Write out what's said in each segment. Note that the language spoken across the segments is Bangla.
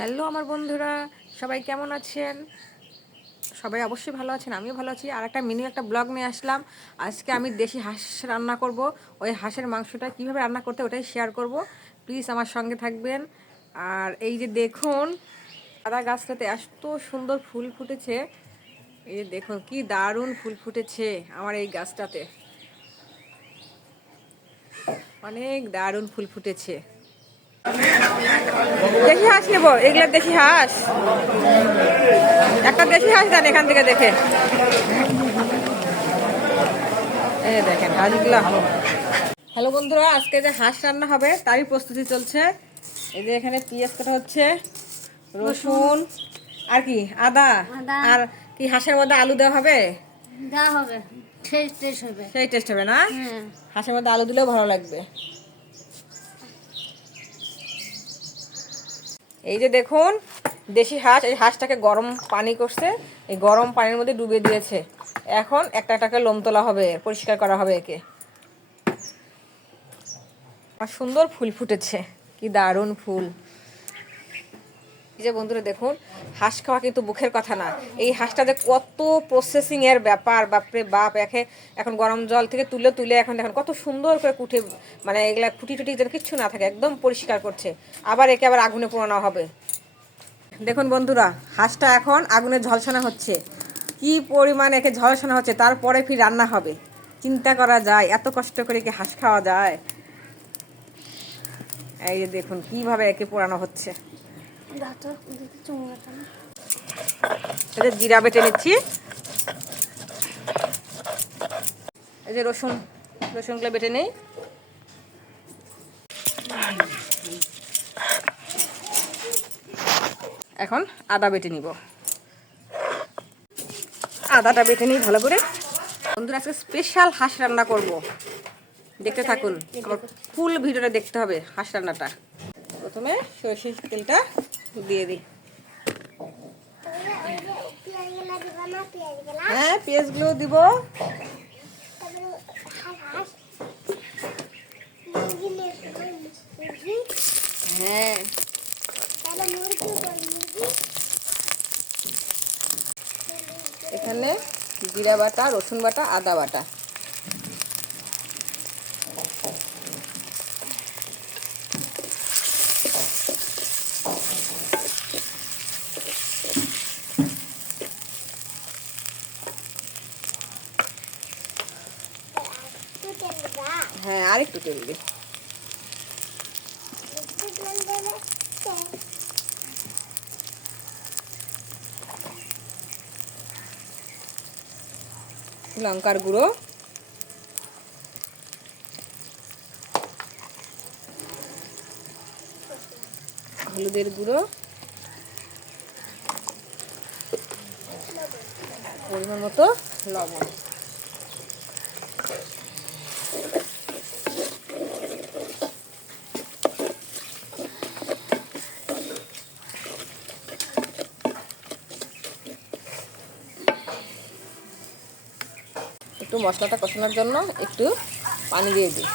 হ্যালো আমার বন্ধুরা, সবাই কেমন আছেন? সবাই অবশ্যই ভালো আছেন, আমিও ভালো আছি। আর একটা মিনি একটা ব্লগ নিয়ে আসলাম। আজকে আমি দেশি হাঁস রান্না করব। ওই হাঁসের মাংসটা কীভাবে রান্না করতে ওটাই শেয়ার করব। প্লিজ আমার সঙ্গে থাকবেন। আর এই যে দেখুন আদা গাছটাতে এত সুন্দর ফুল ফুটেছে। এই যে দেখুন, কি দারুণ ফুল ফুটেছে আমার এই গাছটাতে। অনেক দারুণ ফুল ফুটেছে। দেশি হাঁস নেব এগুলো দেশি হাঁস। একটা দেশি হাঁস দেন এখান থেকে দেখে। এই দেখেন হাঁসগুলো। হ্যালো বন্ধুরা আজকে যে হাঁস রান্না হবে তারই প্রস্তুতি চলছে। এই যে এখানে পেঁয়াজ কাটা হচ্ছে রসুন আর কি আদা। আর কি হাঁসের মধ্যে আলু দেওয়া হবে? যা হবে। টেস্ট টেস্ট হবে। সেই টেস্ট হবে না? হ্যাঁ। হাঁসের মধ্যে আলু দিলেও ভালো লাগবে। এই যে দেখুন, দেশি হাঁস, এই হাঁসটাকে গরম পানি করছে, এই গরম পানির মধ্যে ডুবে দিয়েছে। এখন একটা একটাকে লোম তোলা হবে, পরিষ্কার করা হবে একে। আর সুন্দর ফুল ফুটেছে, কি দারুণ ফুল। এই যে বন্ধুরা দেখুন, হাঁস খাওয়া কিন্তু মুখের কথা না। এই হাঁসটা যে কত প্রসেসিং এর ব্যাপার, বাপরে বাপ, একে এখন গরম জল থেকে তুলে তুলে এখন দেখেন কত সুন্দর করে কুটে মানে এগুলা খুঁটি টুটি যেন কিচ্ছু না থাকে, একদম পরিষ্কার করছে। আবার একে আবার আগুনে পোড়ানো হবে। দেখুন বন্ধুরা, হাঁসটা এখন আগুনে ঝলসানো হচ্ছে। কি পরিমাণ একে ঝলসানো হচ্ছে, তারপরে ফির রান্না হবে। চিন্তা করা যায়, এত কষ্ট করে কি হাঁস খাওয়া যায়? এই দেখুন, কীভাবে একে পোড়ানো হচ্ছে। এটা জিরা বেটে নিচ্ছি। এই যে রসুন, রসুনগুলো বেটে নেই। এখন আদা বেটে নিব। আদাটা বেটে নিই ভালো করে। বন্ধুরা, আজকে স্পেশাল হাঁস রান্না করব। দেখতে থাকুন, আমার ফুল ভিডিওটা দেখতে হবে হাঁস রান্নাটা। প্রথমে সরষের তেলটা দিয়ে দিই। হ্যাঁ পেঁয়াজগুলো দিব। হ্যাঁ। এখানে জিরা বাটা রসুন বাটা আদা বাটা। আরেকটু তেল দিই। লঙ্কার গুঁড়ো। হলুদের গুঁড়ো। পরিমাণ মতো লবণ। মশলাটা কষানোর জন্য একটু পানি দিয়ে দিই।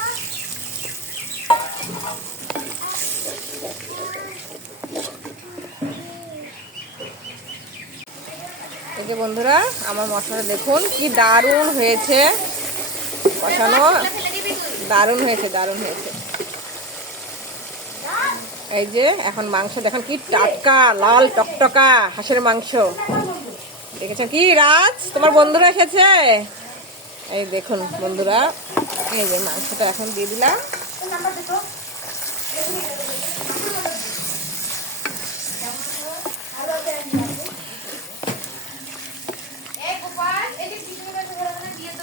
এই বন্ধুরা, আমার মশলাটা দেখুন কি দারুণ হয়েছে। কষানো দারুণ হয়েছে দারুণ হয়েছে। এই যে এখন মাংস, দেখুন কি টাটকা, লাল টকটকা হাঁসের মাংস। দেখেছেন কি রাজ? তোমার বন্ধুরা এসেছে? এই দেখুন বন্ধুরা, এই যে মাংসটা এখন দিয়ে দিলাম।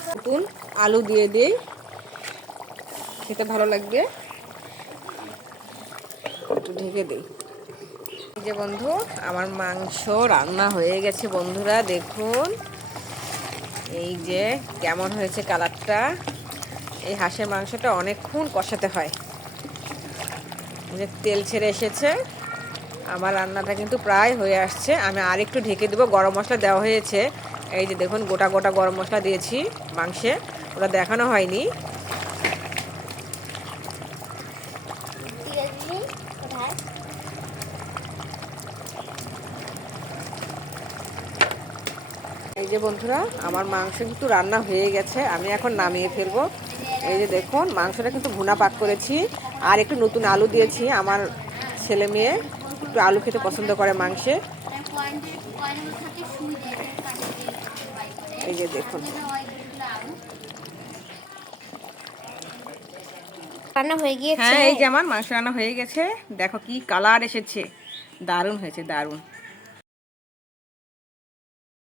নতুন আলু দিয়ে দিই, খেতে ভালো লাগবে। একটু ঢেকে দিই। যে বন্ধু, আমার মাংস রান্না হয়ে গেছে বন্ধুরা, দেখুন। এই যে কেমন হয়েছে কালারটা? এই হাঁসের মাংসটা অনেকক্ষণ কষাতে হয়। যে তেল ছেড়ে এসেছে। আমার রান্নাটা কিন্তু প্রায় হয়ে আসছে। আমি আর একটু ঢেকে দেবো। গরম মশলা দেওয়া হয়েছে। এই যে দেখুন, গোটা গোটা গরম মশলা দিয়েছি মাংসে। ওটা দেখানো হয়নি। যে বন্ধুরা আমার মাংস কিন্তু রান্না হয়ে গেছে আমি এখন নামিয়ে ফেলব। এই যে দেখুন মাংসটা কিন্তু ভুনা পাক করেছি আর একটু নতুন আলু দিয়েছি আমার ছেলে মেয়ে একটু আলু খেতে পছন্দ করে মাংসে। এই যে দেখুন। রান্না হয়ে গিয়েছে। হ্যাঁ এই যে আমার মাংস রান্না হয়ে গেছে দেখো কি কালার এসেছে দারুণ হয়েছে দারুণ।